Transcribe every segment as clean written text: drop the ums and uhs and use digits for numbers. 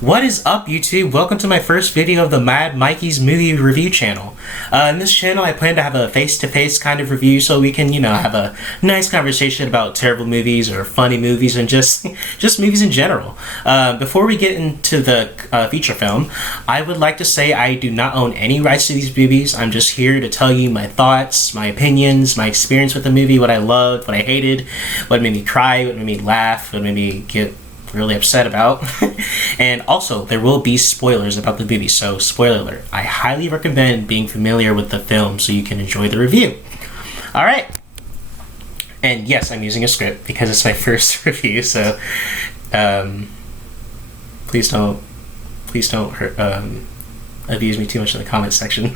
What is up, YouTube? Welcome to my first video of the Mad Mikey's movie review channel. In this channel, I plan to have a face-to-face kind of review so we can, have a nice conversation about terrible movies or funny movies and just movies in general. Before we get into the feature film, I would like to say I do not own any rights to these movies. I'm just here to tell you my thoughts, my opinions, my experience with the movie, what I loved, what I hated, what made me cry, what made me laugh, what made me get really upset about. And also, there will be spoilers about the movie, so spoiler alert. I highly recommend being familiar with the film so you can enjoy the review. Alright. And yes, I'm using a script because it's my first review, so please don't abuse me too much in the comment section.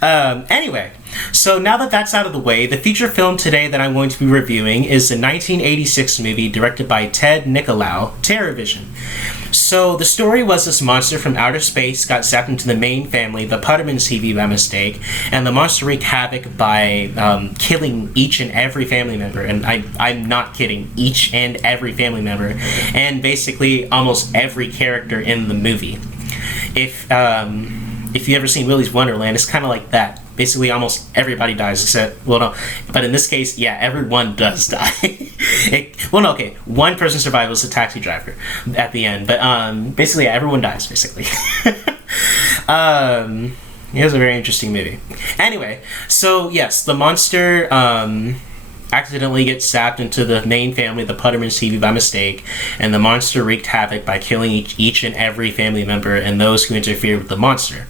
Anyway, so now that that's out of the way, the feature film today that I'm going to be reviewing is the 1986 movie directed by Ted Nicolau, TerrorVision. So the story was this monster from outer space got zapped into the main family, the Putterman's TV, by mistake, and the monster wreaked havoc by killing each and every family member, and I'm not kidding, each and every family member, and basically almost every character in the movie. If you ever seen Willy's Wonderland, it's kind of like that. Basically, almost everybody dies except, well, no, but in this case, yeah, everyone does die. One person survives, a taxi driver at the end, but basically, yeah, everyone dies, basically. It was a very interesting movie. Anyway, so yes, the monster accidentally gets zapped into the main family, the Putterman's TV, by mistake, and the monster wreaked havoc by killing each and every family member and those who interfered with the monster.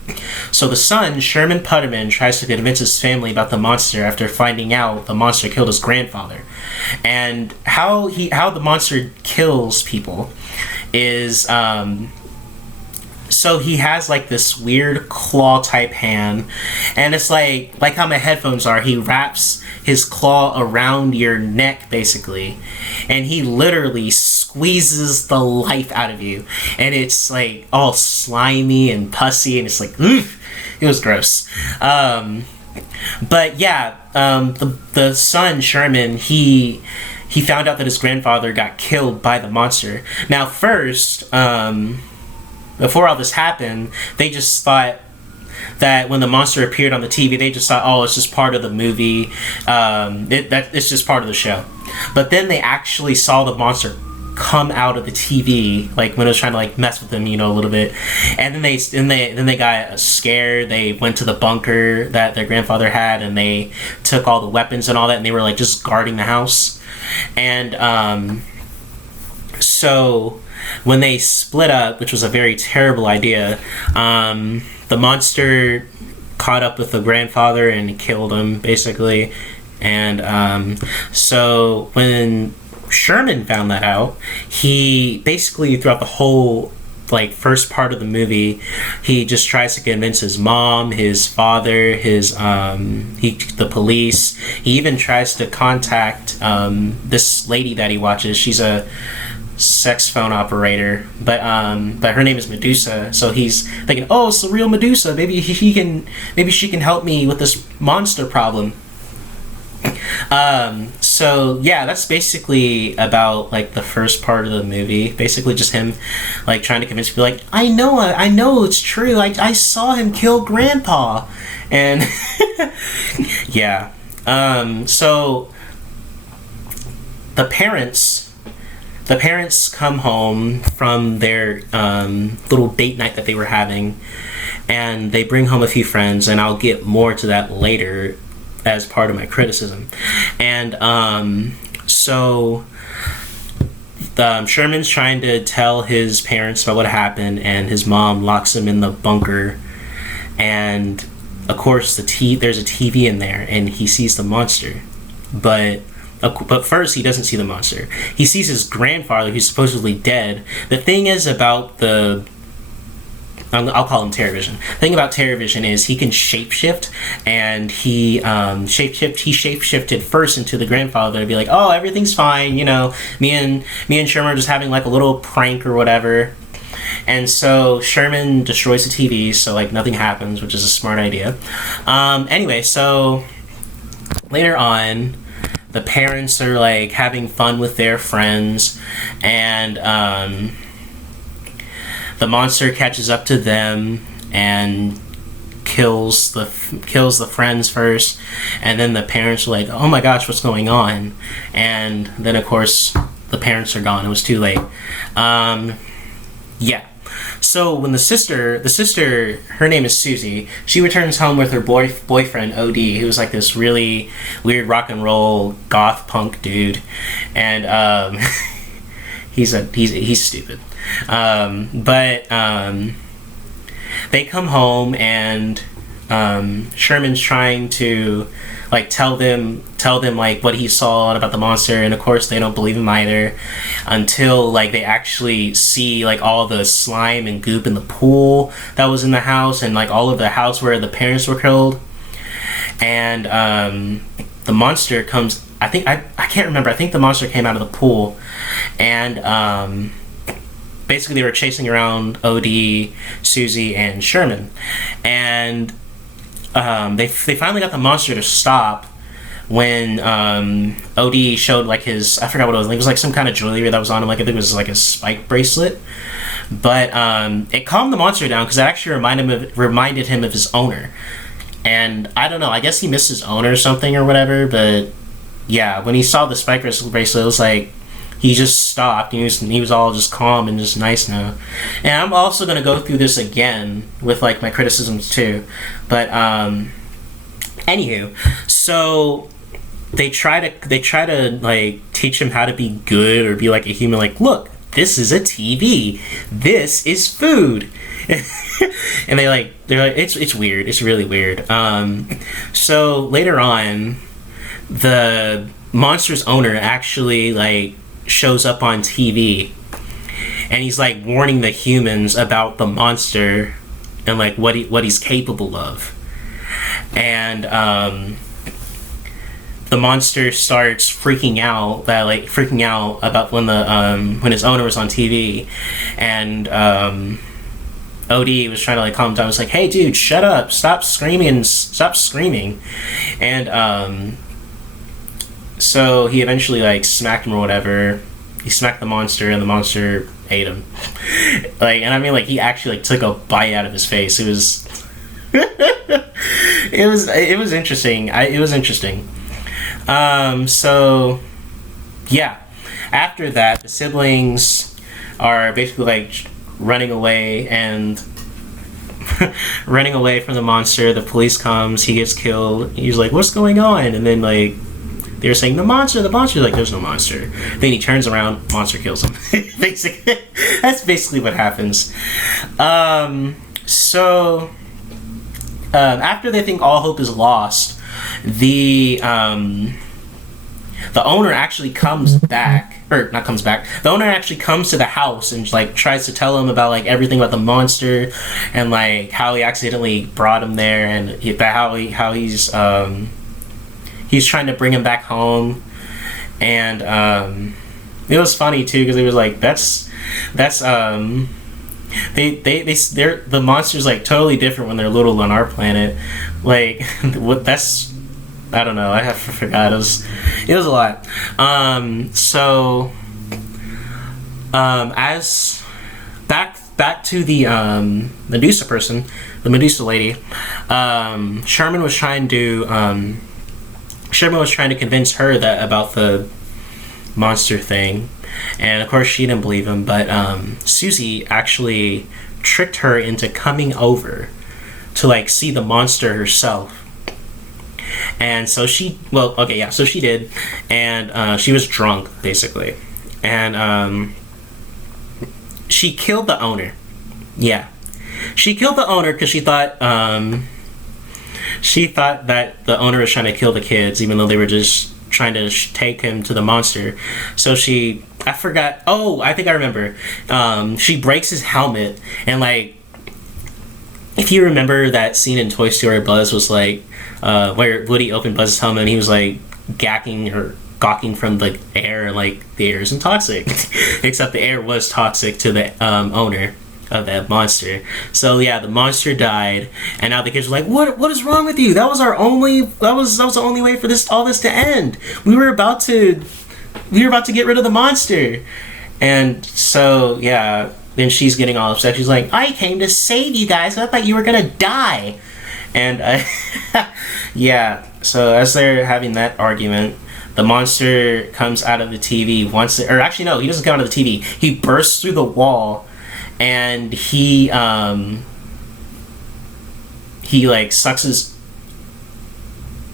So the son, Sherman Putterman, tries to convince his family about the monster after finding out the monster killed his grandfather. And how the monster kills people is so he has like this weird claw type hand, and it's like how my headphones are. He wraps his claw around your neck basically, and he literally squeezes the life out of you, and it's like all slimy and pussy, and it's like, oof, it was gross. But yeah, the son, Sherman, he found out that his grandfather got killed by the monster. Now first, before all this happened, they just thought that when the monster appeared on the TV, they just thought, oh, it's just part of the movie. It's just part of the show. But then they actually saw the monster come out of the TV, like when it was trying to like mess with them, a little bit. And then they got scared. They went to the bunker that their grandfather had, and they took all the weapons and all that, and they were like just guarding the house. And so when they split up, which was a very terrible idea, the monster caught up with the grandfather and killed him, basically. And so when Sherman found that out, he basically, throughout the whole first part of the movie, he just tries to convince his mom, his father, the police. He even tries to contact this lady that he watches. She's a sex phone operator, but her name is Medusa, so he's thinking, oh, it's the real Medusa, maybe she can help me with this monster problem. So yeah, that's basically about the first part of the movie, basically just him trying to convince people, I know it's true, I saw him kill grandpa. And yeah, so the parents come home from their little date night that they were having, and they bring home a few friends, and I'll get more to that later as part of my criticism. And so Sherman's trying to tell his parents about what happened, and his mom locks him in the bunker, and of course there's a TV in there, and he sees the monster. But first, he doesn't see the monster. He sees his grandfather, who's supposedly dead. The thing is about I'll call him TerrorVision. The thing about TerrorVision is he can shapeshift, and he shapeshifted first into the grandfather and be like, oh, everything's fine, me and Sherman are just having a little prank or whatever. And so Sherman destroys the TV, so nothing happens, which is a smart idea. Anyway, so later on, the parents are having fun with their friends, and the monster catches up to them and kills the friends first, and then the parents are like, oh my gosh, what's going on? And then of course the parents are gone. It was too late. Yeah. So when the sister, her name is Susie, she returns home with her boyfriend OD, who was like this really weird rock and roll goth punk dude, and he's stupid. They come home, and Sherman's trying to like tell them like what he saw about the monster, and of course they don't believe him either until like they actually see like all the slime and goop in the pool that was in the house, and like all of the house where the parents were killed. And the monster comes, I can't remember, I think the monster came out of the pool, and basically they were chasing around OD, Susie, and Sherman, and they finally got the monster to stop when OD showed like his, I forgot what it was. It was like some kind of jewelry that was on him. Like I think it was like a spike bracelet. But it calmed the monster down because it actually reminded him of his owner. And I don't know. I guess he missed his owner or something or whatever. But yeah, when he saw the spike bracelet, it was like he just stopped. He was all just calm and just nice now. And I'm also gonna go through this again with like my criticisms too. But anywho, so they try to like teach him how to be good or be like a human. Like, look, this is a TV. This is food. And they're like it's weird. It's really weird. So later on, the monster's owner actually like shows up on TV, and he's like warning the humans about the monster and like what he's capable of. And the monster starts freaking out about when his owner was on TV, and OD was trying to like calm him down. It was like, hey dude, shut up, stop screaming. And so he eventually like smacked him or whatever. He smacked the monster, and the monster ate him. Like, and I mean, like, he actually like took a bite out of his face. It was it was interesting. It was interesting. So yeah, after that, the siblings are basically like running away running away from the monster. The police comes, he gets killed. He's like, what's going on? And then like they were saying the monster, like, there's no monster. Then he turns around, monster kills him. Basically, that's basically what happens. So after they think all hope is lost, the owner actually comes back, or not comes back. The owner actually comes to the house and like tries to tell him about like everything about the monster, and like how he accidentally brought him there, and how he's trying to bring him back home. And it was funny too, because it was like that's the monster's like totally different when they're little on our planet. Like what that's I don't know. I forgot. It was a lot. As back to the Medusa person, the Medusa lady. Sherman was trying to convince her that about the monster thing, and of course she didn't believe him. But Susie actually tricked her into coming over to like see the monster herself. And so she did, and she was drunk basically, and she killed the owner. Yeah, she killed the owner because she thought that the owner was trying to kill the kids, even though they were just trying to take him to the monster. So I think I remember. She breaks his helmet, and like, if you remember that scene in Toy Story, Buzz was like, where Woody opened Buzz's helmet and he was like gawking from the air, and like the air isn't toxic, except the air was toxic to the owner of that monster. So yeah, the monster died, and now the kids are like, what is wrong with you? That was the only way for all this to end. We were about to get rid of the monster. And so yeah, then she's getting all upset. She's like, I came to save you guys. I thought you were gonna die. And yeah, so as they're having that argument, the monster comes out of the TV or actually no, he doesn't come out of the TV. He bursts through the wall, and he like sucks his.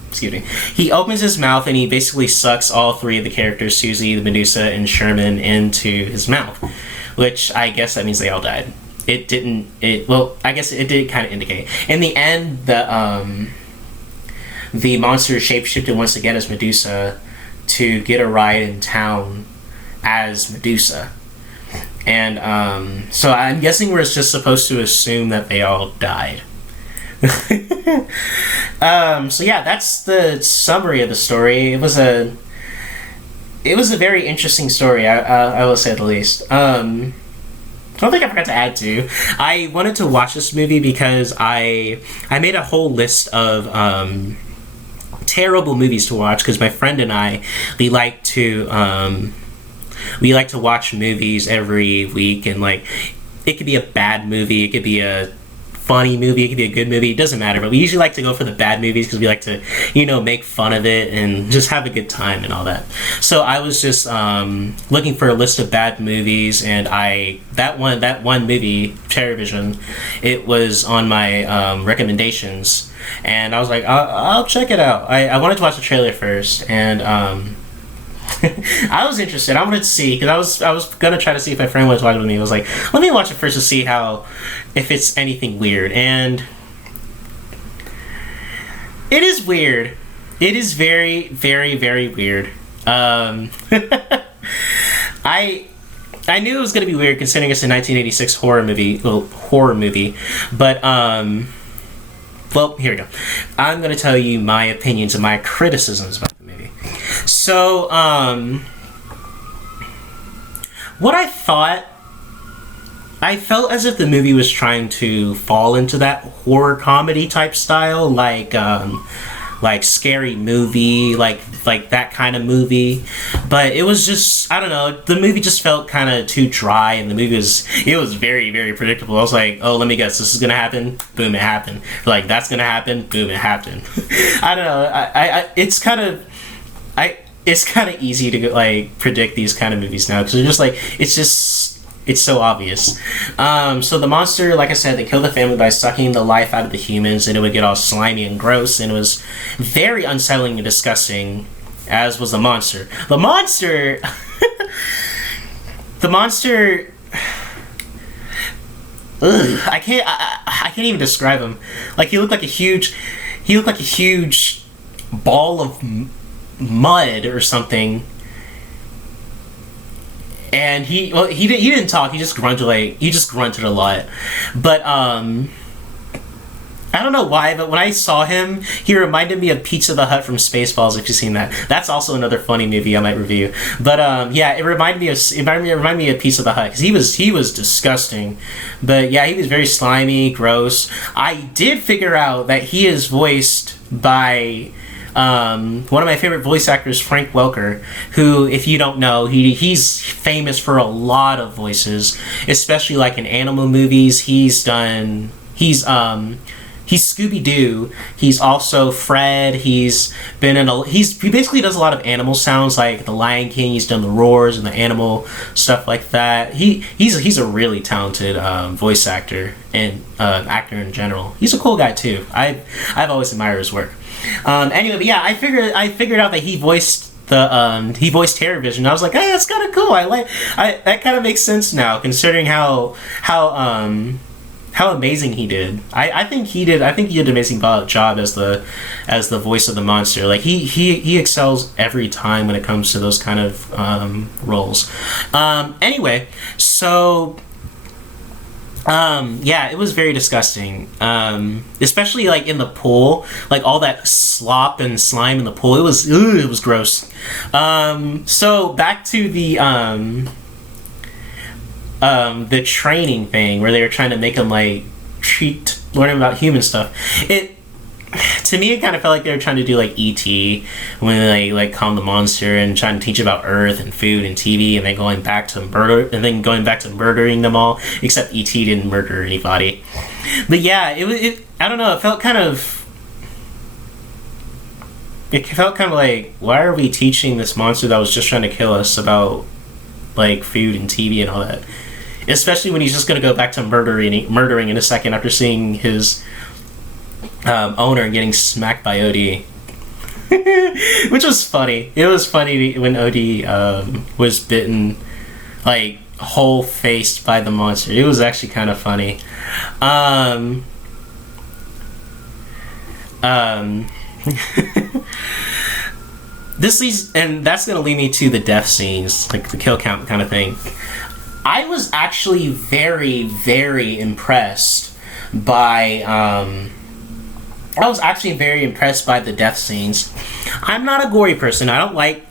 Excuse me. He opens his mouth and he basically sucks all three of the characters, Susie, the Medusa, and Sherman, into his mouth, which I guess that means they all died. It didn't. Well, I guess it did kind of indicate. In the end, the monster shapeshifted once again as Medusa to get a ride in town as Medusa, and so I'm guessing we're just supposed to assume that they all died. So yeah, that's the summary of the story. It was a very interesting story. I will say at the least. I don't think I forgot to add to. I wanted to watch this movie because I made a whole list of terrible movies to watch, because my friend and I, we like to watch movies every week, and like it could be a bad movie, it could be a funny movie, it could be a good movie, it doesn't matter, but we usually like to go for the bad movies because we like to, make fun of it and just have a good time and all that. So I was just looking for a list of bad movies, and that one movie, TerrorVision, it was on my recommendations, and I was like, I'll check it out. I wanted to watch the trailer first, and I was interested. I wanted to see, because I was gonna try to see if my friend wanted to watch it with me. I was like, let me watch it first to see if it's anything weird. And it is weird. It is very, very, very weird. I knew it was gonna be weird considering it's a 1986 horror movie. But well, here we go. I'm gonna tell you my opinions and my criticisms about the movie. So, what I thought, I felt as if the movie was trying to fall into that horror comedy type style, like Scary Movie, like that kind of movie. But it was just, I don't know, the movie just felt kind of too dry, and it was very, very predictable. I was like, oh, let me guess, this is gonna happen, boom, it happened. Like, that's gonna happen, boom, it happened. I don't know, it's kind of easy to like predict these kind of movies now, because it's so obvious. So the monster, like I said, they killed the family by sucking the life out of the humans, and it would get all slimy and gross, and it was very unsettling and disgusting, as was the monster. The monster ugh, I can't even describe him. Like, he looked like a huge ball of mud or something, and he didn't talk. He just grunted a lot. But I don't know why, but when I saw him, he reminded me of Pizza the Hut from Spaceballs. If you've seen that, that's also another funny movie I might review. But yeah, it reminded me of Pizza the Hut, because he was disgusting. But yeah, he was very slimy, gross. I did figure out that he is voiced by one of my favorite voice actors, Frank Welker, who, if you don't know, he's famous for a lot of voices, especially like in animal movies. He's Scooby-Doo. He's also Fred. He basically does a lot of animal sounds, like the Lion King. He's done the roars and the animal stuff like that. He's a really talented voice actor and actor in general. He's a cool guy too. I've always admired his work. Anyway, but yeah, I figured out that he voiced TerrorVision. I was like, hey, that's kind of cool. That kind of makes sense now, considering how amazing he did. I think he did an amazing job as the voice of the monster. Like, he excels every time when it comes to those kind of roles. Anyway, so yeah, it was very disgusting. Especially like in the pool, like all that slop and slime in the pool. It was gross. So back to the training thing, where they were trying to make him like learn about human stuff. To me, it kind of felt like they were trying to do like ET when they like calm the monster and trying to teach about Earth and food and TV, and then going back to murdering them all. Except ET didn't murder anybody. But yeah, I don't know. It felt kind of. It felt kind of like, why are we teaching this monster that was just trying to kill us about like food and TV and all that? Especially when he's just going to go back to murdering in a second after seeing his owner getting smacked by Odie. Which was funny. It was funny when Odie was bitten, like, whole-faced by the monster. It was actually kind of funny. This leads, and that's going to lead me to the death scenes, like the kill count kind of thing. I was actually very, very impressed by the death scenes. I'm not a gory person. I don't like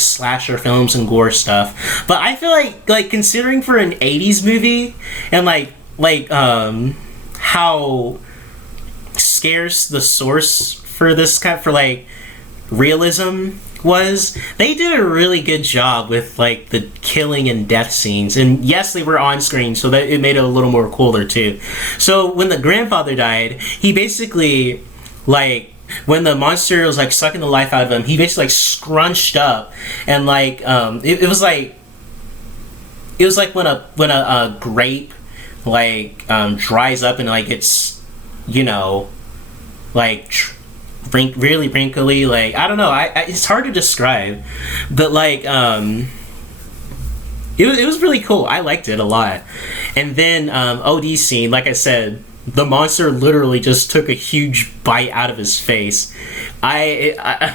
slasher films and gore stuff. But I feel like considering for an 80s movie and how scarce the source for this kind for like realism was, they did a really good job with like the killing and death scenes. And yes, they were on screen, so that it made it a little more cooler too. So when the grandfather died, he basically, like, when the monster was like sucking the life out of him, he basically like scrunched up and like it was like when a grape like dries up and like it's, you know, like really wrinkly, like, I don't know, I it's hard to describe, but like it was really cool. I liked it a lot. And then OD scene, like I said, the monster literally just took a huge bite out of his face. I'm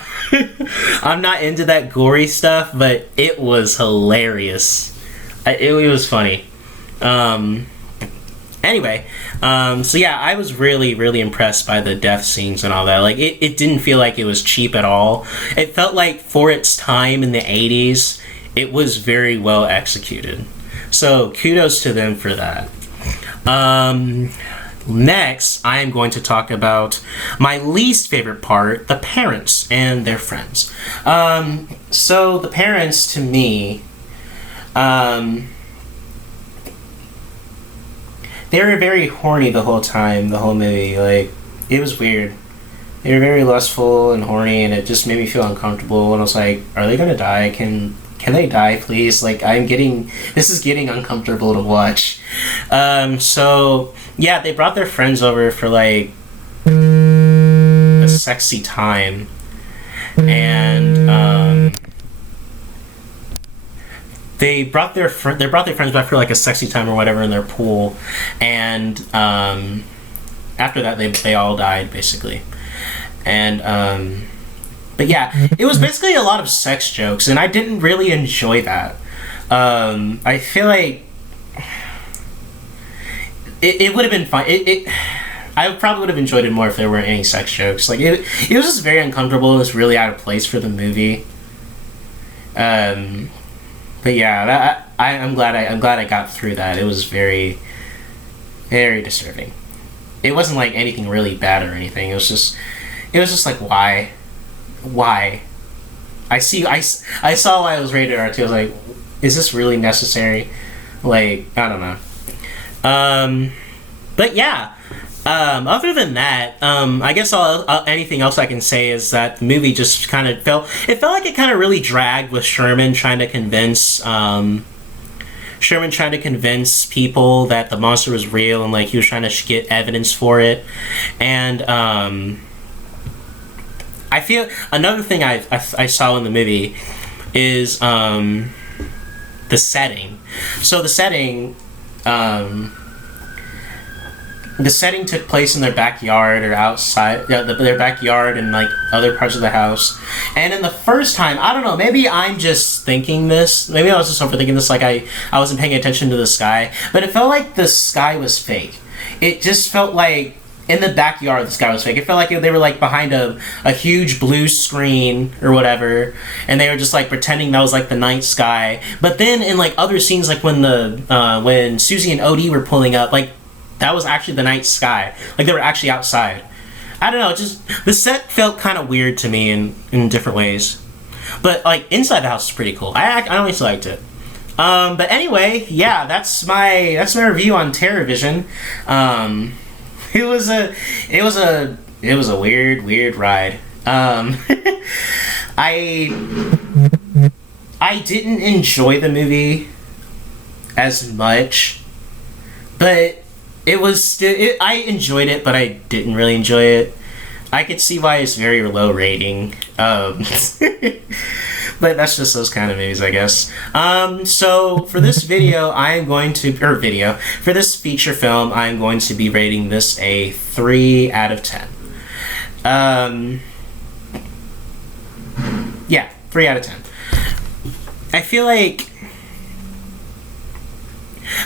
not into that gory stuff, but it was hilarious. It was funny. Anyway, so yeah, I was really, really impressed by the death scenes and all that. Like, it didn't feel like it was cheap at all. It felt like for its time in the 80s, it was very well executed. So kudos to them for that. Next, I am going to talk about my least favorite part, the parents and their friends. So the parents, to me, they were very horny the whole time, the whole movie. Like, it was weird. They were very lustful and horny, and it just made me feel uncomfortable. And I was like, are they gonna die? Can they die, please? Like, this is getting uncomfortable to watch. So, yeah, they brought their friends over for, like, a sexy time. And, they brought their friends back for like a sexy time or whatever in their pool, and after that they all died basically. And but yeah, it was basically a lot of sex jokes, and I didn't really enjoy that. I feel like it would have been fun. I probably would have enjoyed it more if there weren't any sex jokes. Like, it was just very uncomfortable. It was really out of place for the movie. But yeah, I'm glad I got through that. It was very, very disturbing. It wasn't like anything really bad or anything. It was just like, why? I saw why it was rated R2. I was like, is this really necessary? Like, I don't know. But yeah. Other than that, I guess anything else I can say is that the movie just kind of felt like it kind of really dragged with Sherman trying to convince people that the monster was real, and like he was trying to get evidence for it. And I feel another thing I saw in the movie is the setting. So the setting took place in their backyard or outside, their backyard and like other parts of the house. And in the first time, I don't know, maybe I'm just thinking this, maybe I was just overthinking this, like I wasn't paying attention to the sky, but it felt like the sky was fake. It just felt like in the backyard the sky was fake. It felt like they were like behind a huge blue screen or whatever, and they were just like pretending that was like the night sky. But then in like other scenes, like when Susie and Odie were pulling up, like that was actually the night sky. Like, they were actually outside. I don't know, just the set felt kind of weird to me in different ways. But like inside the house is pretty cool. I always liked it. But anyway, yeah, that's my review on TerrorVision. It was a weird ride. I didn't enjoy the movie as much, but it was still. I enjoyed it, but I didn't really enjoy it. I could see why it's very low rating. But that's just those kind of movies, I guess. So for this video, for this feature film, I'm going to be rating this a 3 out of 10. Yeah, 3 out of 10. I feel like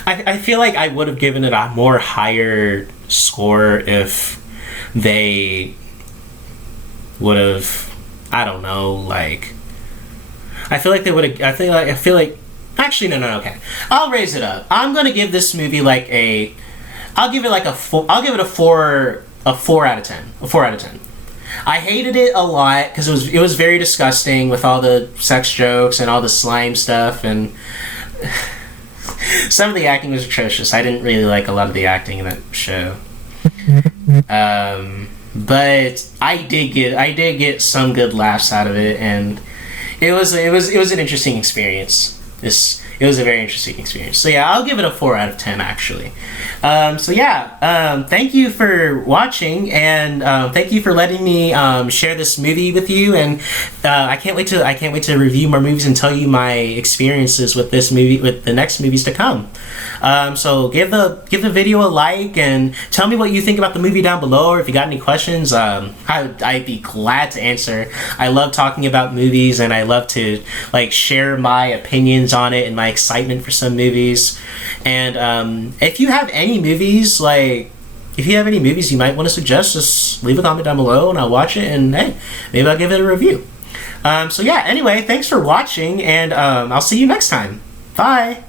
I would have given it a more higher score if they would have, I don't know, like, I feel like they would have, I feel like actually no, okay, I'll raise it up. I'm gonna give this movie like I'll give it a 4 out of 10. A 4 out of 10. I hated it a lot because it was very disgusting with all the sex jokes and all the slime stuff, and some of the acting was atrocious. I didn't really like a lot of the acting in that show. But I did get some good laughs out of it, and it was an interesting experience. It was a very interesting experience. So yeah, I'll give it a 4 out of 10 actually. So yeah, thank you for watching, and thank you for letting me share this movie with you. And I can't wait to review more movies and tell you my experiences with this movie, with the next movies to come. So give the video a like and tell me what you think about the movie down below, or if you got any questions. I'd be glad to answer. I love talking about movies, and I love to like share my opinions on it and my excitement for some movies. And if you have any movies you might want to suggest, just leave a comment down below and I'll watch it, and hey, maybe I'll give it a review. So yeah, anyway, thanks for watching, and I'll see you next time. Bye.